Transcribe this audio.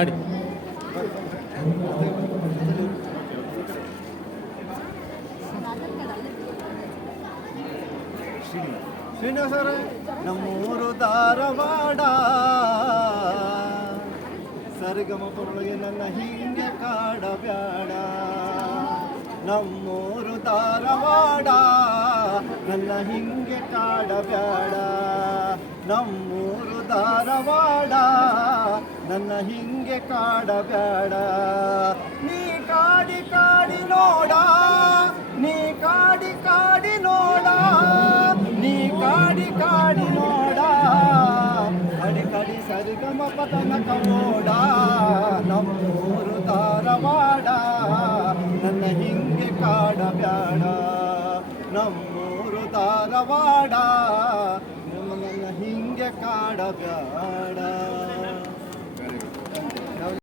ಅಡಿ ಶ್ರೀನಿವಾಸರ ನಮ್ಮೂರು ಧಾರವಾಡ ಸರಿಗಮ ಪೊರಳಿಗೆ ನನ್ನ ಹಿಂಗೆ ಕಾಡಬ್ಯಾಡ. ನಮ್ಮೂರು ಧಾರವಾಡ ನನ್ನ ಹಿಂಗೆ ಕಾಡಬ್ಯಾಡ. ನಮ್ಮೂರು ಧಾರವಾಡ ನನ್ನ ಹಿಂಗೆ ಕಾಡಬ್ಯಾಡ. ನೀ ಕಾಡಿ ಕಾಡಿ ನೋಡ, ನೀ ಕಾಡಿ ಕಾಡಿ ನೋಡ, ನೀ ಕಾಡಿ ಕಾಡಿ ನೋಡ, ಕಡಿ ಕಡಿ ಸರಿಗಮ ಪತನ ಕಮೋಡ. ನಮ್ಮೂರು ಧಾರವಾಡ ನನ್ನ ಹಿಂಗೆ ಕಾಡಬ್ಯಾಡ. ನಮ್ಮೂರು ಧಾರವಾಡ ನನ್ನ ಹಿಂಗೆ ಕಾಡಬ್ಯಾಡ.